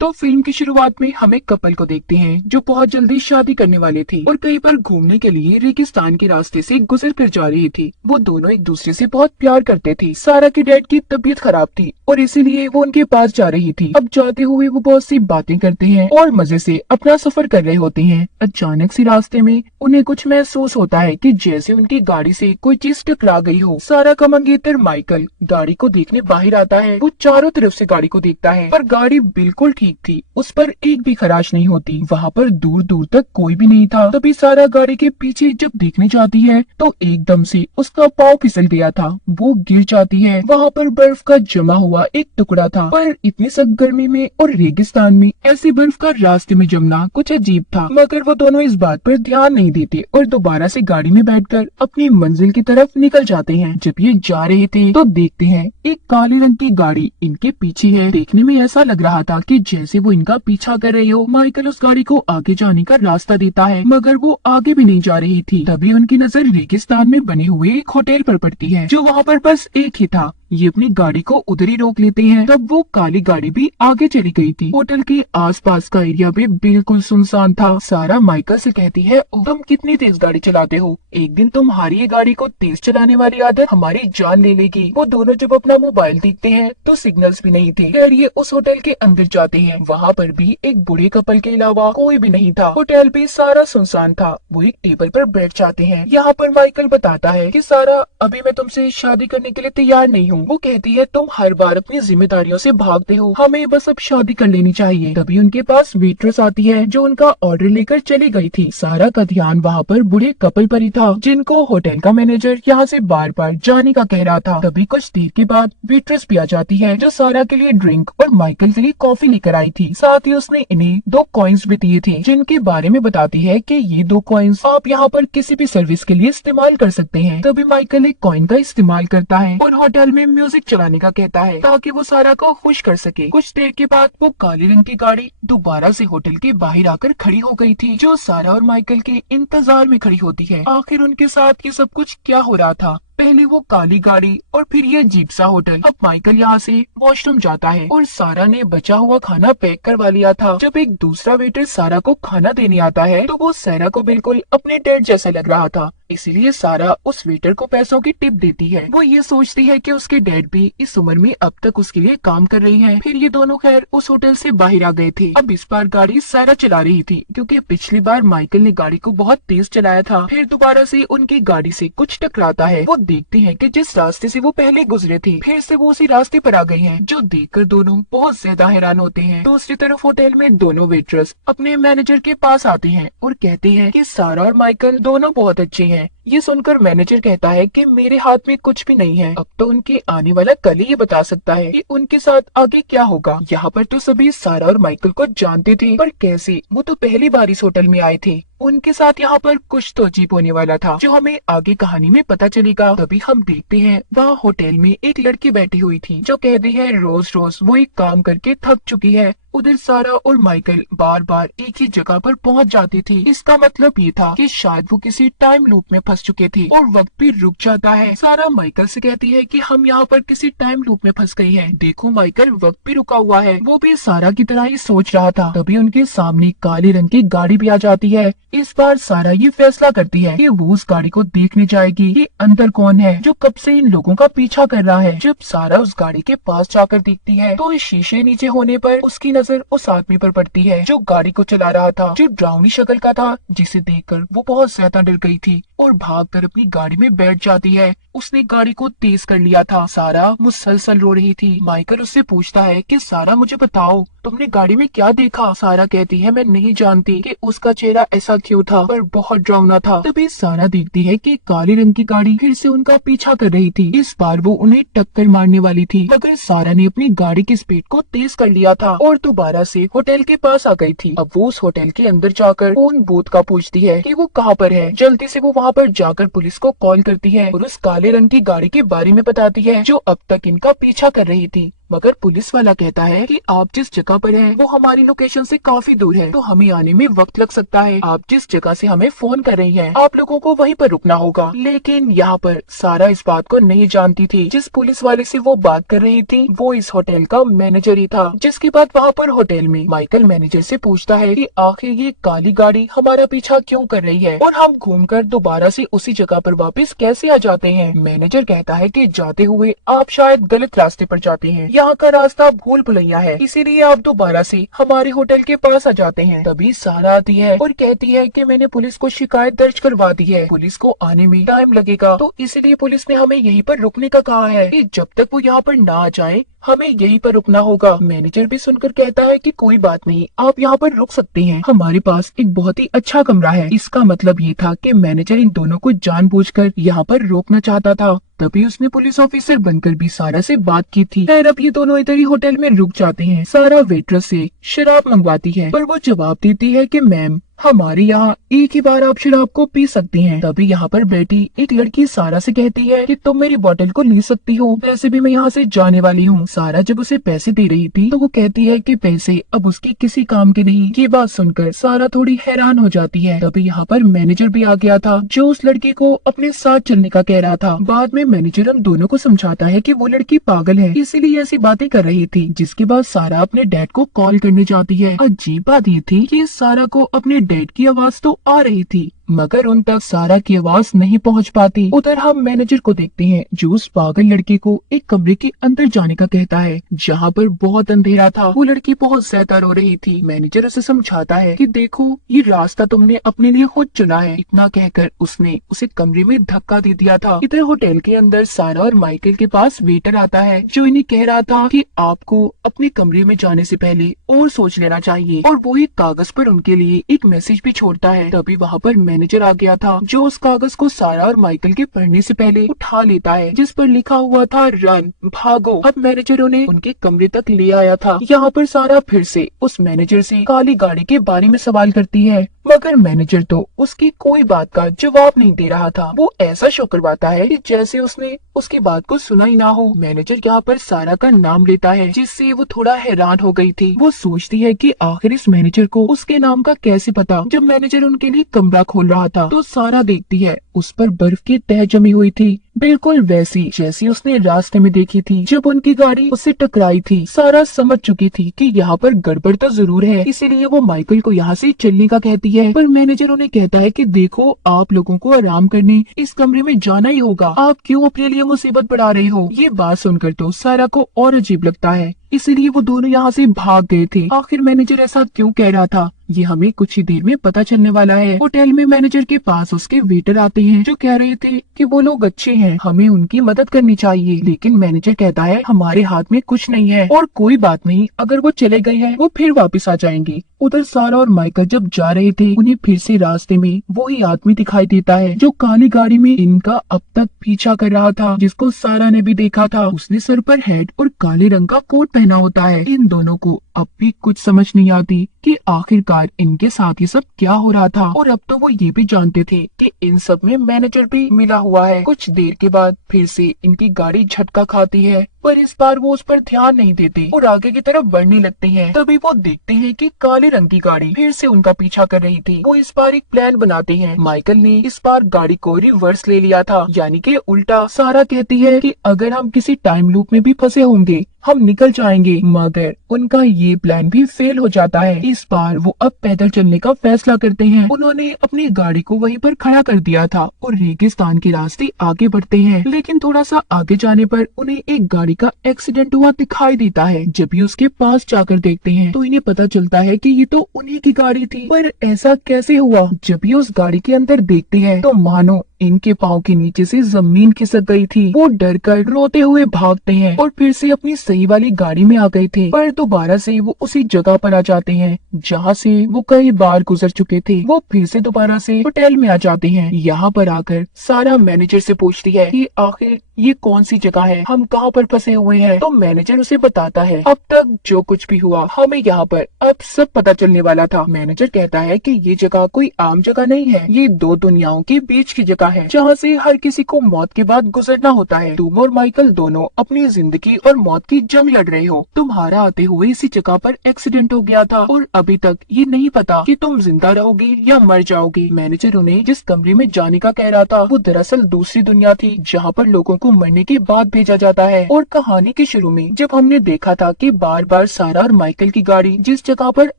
तो फिल्म की शुरुआत में हम एक कपल को देखते हैं जो बहुत जल्दी शादी करने वाले थे और कहीं पर घूमने के लिए रेगिस्तान के रास्ते से गुजर कर जा रही थी। वो दोनों एक दूसरे से बहुत प्यार करते थे। सारा के डैड की तबीयत खराब थी और इसीलिए वो उनके पास जा रही थी। अब जाते हुए वो बहुत सी बातें करते हैं और मजे से अपना सफर कर रहे होते हैं। अचानक से रास्ते में उन्हें कुछ महसूस होता है कि जैसे उनकी गाड़ी से कोई चीज टकरा गई हो। सारा का मंगेतर माइकल गाड़ी को देखने बाहर आता है। वो चारों तरफ से गाड़ी को देखता है पर गाड़ी बिल्कुल ठीक थी, उस पर एक भी खराश नहीं होती। वहाँ पर दूर दूर तक कोई भी नहीं था। तभी सारा गाड़ी के पीछे जब देखने जाती है तो एकदम से उसका पाँव फिसल गया था। वो गिर जाती है। वहाँ पर बर्फ का जमा हुआ एक टुकड़ा था पर इतनी सख्त गर्मी में और रेगिस्तान में ऐसी बर्फ का रास्ते में जमना कुछ अजीब था। मगर वो दोनों इस बात पर ध्यान नहीं देते और दोबारा से गाड़ी में बैठकर अपनी मंजिल की तरफ निकल जाते हैं। जब ये जा रहे थे तो देखते हैं एक काले रंग की गाड़ी इनके पीछे है। देखने में ऐसा लग रहा था कि जैसे वो इनका पीछा कर रहे हो। माइकल उस गाड़ी को आगे जाने का रास्ता देता है मगर वो आगे भी नहीं जा रही थी। तभी उनकी नजर रेगिस्तान में बने हुए एक होटल पर पड़ती है जो वहाँ पर बस एक ही था। ये अपनी गाड़ी को उधर ही रोक लेते हैं। तब वो काली गाड़ी भी आगे चली गई थी। होटल के आसपास का एरिया भी बिल्कुल सुनसान था। सारा माइकल से कहती है, तुम कितनी तेज गाड़ी चलाते हो, एक दिन तुम्हारी ये गाड़ी को तेज चलाने वाली आदत हमारी जान ले लेगी। वो दोनों जब अपना मोबाइल देखते हैं तो सिग्नल्स भी नहीं थे। खैर ये उस होटल के अंदर जाते हैं। वहाँ पर भी एक बूढ़े कपल के अलावा कोई भी नहीं था। होटल भी सारा सुनसान था। वो एक टेबल पर बैठ जाते हैं। यहाँ पर माइकल बताता है कि सारा अभी मैं तुमसे शादी करने के लिए तैयार नहीं हूँ। वो कहती है, तुम हर बार अपनी जिम्मेदारियों से भागते हो, हमें बस अब शादी कर लेनी चाहिए। तभी उनके पास वेट्रेस आती है जो उनका ऑर्डर लेकर चली गई थी। सारा का ध्यान वहाँ पर बूढ़े कपल पर ही था जिनको होटल का मैनेजर यहाँ से बार बार जाने का कह रहा था। तभी कुछ देर के बाद वेट्रेस भी आ जाती है जो सारा के लिए ड्रिंक और माइकल के लिए कॉफी लेकर आई थी। साथ ही उसने इन्हें 2 कॉइन्स भी दिए थे जिनके बारे में बताती है कि ये 2 कॉइन्स आप यहाँ पर किसी भी सर्विस के लिए इस्तेमाल कर सकते हैं। तभी माइकल एक कॉइन का इस्तेमाल करता है और होटल में म्यूजिक चलाने का कहता है ताकि वो सारा को खुश कर सके। कुछ देर के बाद वो काले रंग की गाड़ी दोबारा से होटल के बाहर आकर खड़ी हो गई थी जो सारा और माइकल के इंतजार में खड़ी होती है। आखिर उनके साथ ये सब कुछ क्या हो रहा था। पहले वो काली गाड़ी और फिर ये अजीब सा होटल। अब माइकल यहाँ से वॉशरूम जाता है और सारा ने बचा हुआ खाना पैक करवा लिया था। जब एक दूसरा वेटर सारा को खाना देने आता है तो वो सारा को बिल्कुल अपने डैड जैसा लग रहा था, इसलिए सारा उस वेटर को पैसों की टिप देती है। वो ये सोचती है कि उसके डैड भी इस उम्र में अब तक उसके लिए काम कर रही हैं। फिर ये दोनों खैर उस होटल से बाहर आ गए थे। अब इस बार गाड़ी सारा चला रही थी क्योंकि पिछली बार माइकल ने गाड़ी को बहुत तेज चलाया था। फिर दोबारा से उनकी गाड़ी से कुछ टकराता है। वो देखते हैं कि जिस रास्ते से वो पहले गुजरे थे फिर से वो उसी रास्ते पर आ गए हैं, जो देखकर दोनों बहुत ज्यादा हैरान होते हैं। दूसरी तरफ होटल में दोनों वेटर्स अपने मैनेजर के पास आते हैं और कहते हैं कि सारा और माइकल दोनों बहुत अच्छे हैं। ये सुनकर मैनेजर कहता है कि मेरे हाथ में कुछ भी नहीं है, अब तो उनके आने वाला कल ही ये बता सकता है कि उनके साथ आगे क्या होगा। यहाँ पर तो सभी सारा और माइकल को जानते थे पर कैसे, वो तो पहली बार इस होटल में आए थे। उनके साथ यहाँ पर कुछ तो अजीब होने वाला था जो हमें आगे कहानी में पता चलेगा। तभी हम देखते हैं वहाँ होटल में एक लड़की बैठी हुई थी जो कहती है रोज रोज वो एक काम करके थक चुकी है। उधर सारा और माइकल बार बार एक ही जगह पर पहुँच जाते थे। इसका मतलब ये था कि शायद वो किसी टाइम लूप में फंस चुके थे और वक्त भी रुक जाता है। सारा माइकल से कहती है कि हम यहाँ पर किसी टाइम लूप में फंस गई हैं। देखो माइकल, वक्त भी रुका हुआ है। वो भी सारा की तरह ही सोच रहा था। तभी उनके सामने काले रंग की गाड़ी भी आ जाती है। इस बार सारा ये फैसला करती है कि वो उस गाड़ी को देखने जाएगी कि अंदर कौन है जो कब से इन लोगों का पीछा कर रहा है। जब सारा उस गाड़ी के पास जाकर देखती है तो इस शीशे नीचे होने पर उसकी नजर उस आदमी पर पड़ती है जो गाड़ी को चला रहा था, जो डरावनी शक्ल का था, जिसे देखकर वो बहुत ज्यादा डर गई थी और भागकर अपनी गाड़ी में बैठ जाती है। उसने गाड़ी को तेज कर लिया था। सारा मुसलसल रो रही थी। माइकल उससे पूछता है कि सारा मुझे बताओ तुमने गाड़ी में क्या देखा। सारा कहती है मैं नहीं जानती कि उसका चेहरा ऐसा क्यों था पर बहुत डरावना था। तभी सारा देखती है कि काले रंग की गाड़ी फिर से उनका पीछा कर रही थी। इस बार वो उन्हें टक्कर मारने वाली थी मगर सारा ने अपनी गाड़ी की स्पीड को तेज कर लिया था और दोबारा से होटल के पास आ गई थी। अब वो उस होटल के अंदर जाकर फोन बूथ का पूछती है कि वो कहाँ पर है। जल्दी से वो वहाँ पर जाकर पुलिस को कॉल करती है और उस काले रंग की गाड़ी के बारे में बताती है जो अब तक इनका पीछा कर रही थी। मगर पुलिस वाला कहता है कि आप जिस जगह पर हैं वो हमारी लोकेशन से काफी दूर है, तो हमें आने में वक्त लग सकता है। आप जिस जगह से हमें फोन कर रही हैं, आप लोगों को वहीं पर रुकना होगा। लेकिन यहाँ पर सारा इस बात को नहीं जानती थी। जिस पुलिस वाले से वो बात कर रही थी वो इस होटल का मैनेजर ही था। जिसके बाद वहाँ पर होटल में माइकल मैनेजर से पूछता है कि आखिर ये काली गाड़ी हमारा पीछा क्यों कर रही है और हम घूमकर दोबारा से उसी जगह पर वापस कैसे आ जाते हैं। मैनेजर कहता है कि जाते हुए आप शायद गलत रास्ते पर जाते हैं, यहाँ का रास्ता भूल भुलैया है, इसीलिए आप दोबारा से हमारे होटल के पास आ जाते हैं। तभी सारा आती है और कहती है कि मैंने पुलिस को शिकायत दर्ज करवा दी है, पुलिस को आने में टाइम लगेगा, तो इसलिए पुलिस ने हमें यहीं पर रुकने का कहा है कि जब तक वो यहाँ पर ना आ जाए हमें यहीं पर रुकना होगा। मैनेजर भी सुनकर कहता है कि कोई बात नहीं, आप यहाँ पर रुक सकते हैं, हमारे पास एक बहुत ही अच्छा कमरा है। इसका मतलब ये था कि मैनेजर इन दोनों को जानबूझकर यहाँ पर रोकना चाहता था। तभी उसने पुलिस ऑफिसर बनकर भी सारा से बात की थी। खैर अब ये दोनों इधर ही होटल में रुक जाते हैं। सारा वेट्रेस से शराब मंगवाती है पर वो जवाब देती है कि मैम हमारे यहाँ एक ही बार आप शराब को पी सकती हैं। तभी यहाँ पर बैठी एक लड़की सारा से कहती है कि तुम मेरी बोतल को ले सकती हो, वैसे भी मैं यहाँ से जाने वाली हूँ। सारा जब उसे पैसे दे रही थी तो वो कहती है कि पैसे अब उसके किसी काम के नहीं। ये बात सुनकर सारा थोड़ी हैरान हो जाती है। तभी यहाँ पर मैनेजर भी आ गया था जो उस लड़की को अपने साथ चलने का कह रहा था। बाद में मैनेजर हम दोनों को समझाता है कि वो लड़की पागल है, इसीलिए ऐसी बातें कर रही थी। जिसके बाद सारा अपने डैड को कॉल करने जाती है। अजीब बात ये थी कि सारा को अपने डैड की आवाज तो आ रही थी मगर उन तक सारा की आवाज नहीं पहुंच पाती। उधर हम मैनेजर को देखते हैं जो उस पागल लड़के को एक कमरे के अंदर जाने का कहता है जहां पर बहुत अंधेरा था। वो लड़की बहुत ज्यादा रो रही थी। मैनेजर उसे समझाता है कि देखो ये रास्ता तुमने अपने लिए खुद चुना है। इतना कहकर उसने उसे कमरे में धक्का दे दिया था। इधर होटल के अंदर सारा और माइकल के पास वेटर आता है जो इन्हें कह रहा था कि आपको अपने कमरे में जाने से पहले और सोच लेना चाहिए, और वो एक कागज पर उनके लिए एक मैसेज भी छोड़ता है। तभी वहाँ पर मैनेजर आ गया था जो उस कागज को सारा और माइकल के पढ़ने से पहले उठा लेता है जिस पर लिखा हुआ था रन भागो। अब मैनेजर उन्हें उनके कमरे तक ले आया था। यहाँ पर सारा फिर से उस मैनेजर से काली गाड़ी के बारे में सवाल करती है मगर मैनेजर तो उसकी कोई बात का जवाब नहीं दे रहा था। वो ऐसा शो करवाता है कि जैसे उसने उसकी बात को सुना ही ना हो। मैनेजर यहाँ पर सारा का नाम लेता है जिससे वो थोड़ा हैरान हो गई थी। वो सोचती है कि आखिर इस मैनेजर को उसके नाम का कैसे पता। जब मैनेजर उनके लिए कमरा खोल रहा था तो सारा देखती है उस पर बर्फ की तह जमी हुई थी, बिल्कुल वैसी जैसी उसने रास्ते में देखी थी जब उनकी गाड़ी उससे टकराई थी। सारा समझ चुकी थी कि यहाँ पर गड़बड़ तो जरूर है, इसीलिए वो माइकल को यहाँ से चलने का कहती है। पर मैनेजर उन्हें कहता है कि देखो आप लोगों को आराम करने इस कमरे में जाना ही होगा, आप क्यों अपने लिए मुसीबत बढ़ा रहे हो। ये बात सुनकर तो सारा को और अजीब लगता है, इसीलिए वो दोनों यहाँ से भाग गए थे। आखिर मैनेजर ऐसा क्यों कह रहा था ये हमें कुछ ही देर में पता चलने वाला है। होटल में मैनेजर के पास उसके वेटर आते हैं जो कह रहे थे कि वो लोग अच्छे हैं, हमें उनकी मदद करनी चाहिए। लेकिन मैनेजर कहता है हमारे हाथ में कुछ नहीं है और कोई बात नहीं, अगर वो चले गए हैं वो फिर वापस आ जाएंगे। उधर सारा और माइकल जब जा रहे थे उन्हें फिर से रास्ते में वही आदमी दिखाई देता है जो काली गाड़ी में इनका अब तक पीछा कर रहा था, जिसको सारा ने भी देखा था। उसने सर पर हेड और काले रंग का कोट पहना होता है। इन दोनों को अब भी कुछ समझ नहीं आती कि आखिरकार इनके साथ ये सब क्या हो रहा था। और अब तो वो ये भी जानते थे कि इन सब में मैनेजर भी मिला हुआ है। कुछ देर के बाद फिर से इनकी गाड़ी झटका खाती है पर इस बार वो उस पर ध्यान नहीं देते और आगे की तरफ बढ़ने लगते हैं। तभी वो देखते हैं कि काले रंग की गाड़ी फिर से उनका पीछा कर रही थी। वो इस बार एक प्लान बनाते हैं। माइकल ने इस बार गाड़ी को रिवर्स ले लिया था, यानी कि उल्टा। सारा कहती है कि अगर हम किसी टाइम लूप में भी फंसे होंगे हम निकल जाएंगे, मगर उनका ये प्लान भी फेल हो जाता है। इस बार वो अब पैदल चलने का फैसला करते हैं। उन्होंने अपनी गाड़ी को वहीं पर खड़ा कर दिया था और रेगिस्तान के रास्ते आगे बढ़ते हैं। लेकिन थोड़ा सा आगे जाने पर उन्हें एक गाड़ी का एक्सीडेंट हुआ दिखाई देता है। जब ये उसके पास जाकर देखते हैं तो इन्हें पता चलता है कि ये तो उन्हीं की गाड़ी थी। पर ऐसा कैसे हुआ? जब ये उस गाड़ी के अंदर देखते हैं तो मानो इनके पाँव के नीचे से जमीन खिसक गई थी। वो डर कर रोते हुए भागते हैं और फिर से अपनी सही वाली गाड़ी में आ गए थे। पर दोबारा से वो उसी जगह पर आ जाते हैं जहाँ से वो कई बार गुजर चुके थे। वो फिर से दोबारा से होटल में आ जाते हैं। यहाँ पर आकर सारा मैनेजर से पूछती है कि आखिर ये कौन सी जगह है, हम कहाँ पर फंसे हुए हैं। तो मैनेजर उसे बताता है अब तक जो कुछ भी हुआ हमें यहाँ पर अब सब पता चलने वाला था। मैनेजर कहता है कि ये जगह कोई आम जगह नहीं है, ये दो दुनियाओं के बीच की जगह का है जहाँ से हर किसी को मौत के बाद गुजरना होता है। तुम और माइकल दोनों अपनी जिंदगी और मौत की जंग लड़ रहे हो। तुम्हारा आते हुए इसी जगह पर एक्सीडेंट हो गया था और अभी तक ये नहीं पता कि तुम जिंदा रहोगी या मर जाओगी। मैनेजर उन्हें जिस कमरे में जाने का कह रहा था वो दरअसल दूसरी दुनिया थी जहाँ पर लोगों को मरने के बाद भेजा जाता है। और कहानी के शुरू में जब हमने देखा था कि बार बार सारा और माइकल की गाड़ी जिस जगह पर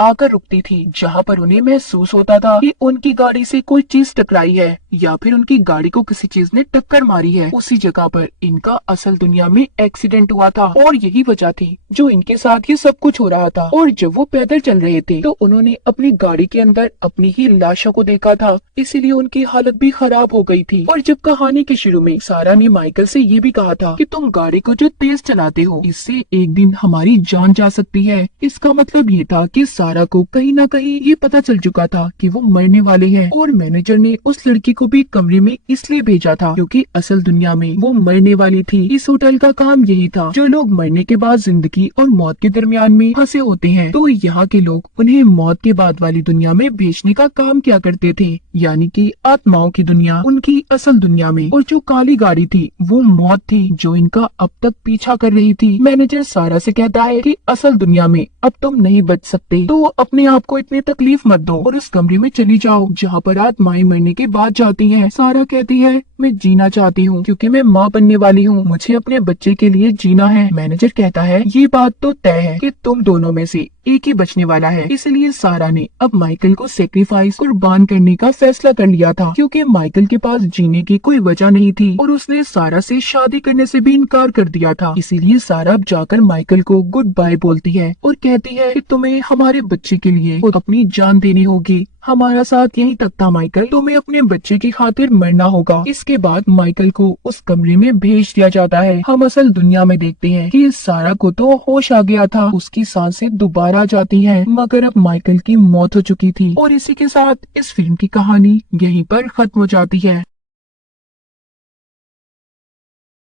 आकर रुकती थी जहाँ पर उन्हें महसूस होता था कि उनकी गाड़ी से कोई चीज टकराई है या फिर उनकी गाड़ी को किसी चीज ने टक्कर मारी है, उसी जगह पर इनका असल दुनिया में एक्सीडेंट हुआ था और यही वजह थी जो इनके साथ ये सब कुछ हो रहा था। और जब वो पैदल चल रहे थे तो उन्होंने अपनी गाड़ी के अंदर अपनी ही लाशों को देखा था, इसीलिए उनकी हालत भी खराब हो गई थी। और जब कहानी के शुरू में सारा ने माइकल से ये भी कहा था कि तुम गाड़ी को जो तेज चलाते हो इससे एक दिन हमारी जान जा सकती है, इसका मतलब ये था कि सारा को कहीं न कहीं ये पता चल चुका था कि वो मरने वाली है। और मैनेजर ने उस लड़की को भी कमरे में इसलिए भेजा था क्योंकि असल दुनिया में वो मरने वाली थी। इस होटल का काम यही था, जो लोग मरने के बाद जिंदगी और मौत के दरमियान में फंसे होते हैं तो यहाँ के लोग उन्हें मौत के बाद वाली दुनिया में भेजने का काम किया करते थे, यानी कि आत्माओं की दुनिया उनकी असल दुनिया में। और जो काली गाड़ी थी वो मौत थी जो इनका अब तक पीछा कर रही थी। मैनेजर सारा से कहता है कि असल दुनिया में अब तुम नहीं बच सकते तो अपने आप को इतनी तकलीफ मत दो और उस कमरे में चली जाओ जहाँ पर आत्माएं मरने के बाद जाती हैं। सारा कहती है मैं जीना चाहती हूँ क्योंकि मैं माँ बनने वाली हूँ, मुझे अपने बच्चे के लिए जीना है। मैनेजर कहता है ये बात तो तय है कि तुम दोनों में से एक ही बचने वाला है, इसलिए सारा ने अब माइकल को सेक्रीफाइस कुर्बान करने का फैसला कर लिया था क्योंकि माइकल के पास जीने की कोई वजह नहीं थी और उसने सारा से शादी करने से भी इनकार कर दिया था। इसीलिए सारा अब जाकर माइकल को गुड बाय बोलती है और कहती है कि तुम्हें हमारे बच्चे के लिए खुद अपनी जान देनी होगी। हमारा साथ यहीं तक था माइकल, तुम्हें अपने बच्चे की खातिर मरना होगा। इसके बाद माइकल को उस कमरे में भेज दिया जाता है। हम असल दुनिया में देखते हैं कि सारा को तो होश आ गया था, उसकी सांसें दोबारा आ जाती हैं, मगर अब माइकल की मौत हो चुकी थी। और इसी के साथ इस फिल्म की कहानी यहीं पर खत्म हो जाती है।